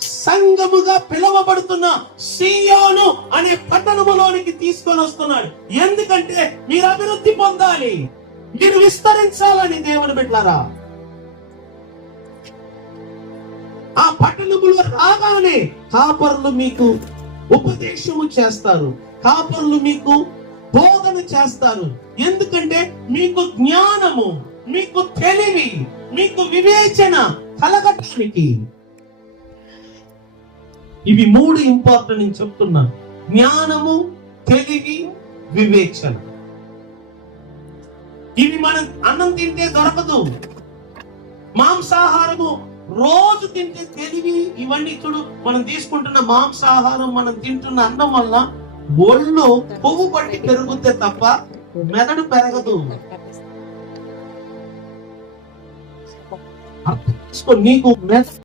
సంఘముగా పిలువబడుతున్న సియోను అనే పట్టణములోనికి తీసుకొని వస్తున్నాడు. ఎందుకంటే మీరు అభివృద్ధి పొందాలి. మీరు విస్తరించాలని దేవుని బిడ్డారా ఆ పట్టణములో రాగానే కాపర్లు మీకు ఉపదేశము చేస్తారు. కాపర్లు మీకు బోధన చేస్తారు. ఎందుకంటే మీకు జ్ఞానము మీకు తెలివి మీకు వివేచన కలగటానికి. ఇవి మూడు ఇంపార్టెంట్ నేను చెప్తున్నాను. జ్ఞానము తెలివి వివేచన. ఇవి మనం అన్నం తింటే దొరకదు. మాంసాహారము రోజు తింటే తెలివి ఇవన్నీ చూడు మనం తీసుకుంటున్న మాంసాహారం మనం తింటున్న అన్నం వల్ల ఒళ్ళు కొవ్వు పట్టి పెరుగుతే తప్ప మెదడు పెరగదు. నీకు మెదడు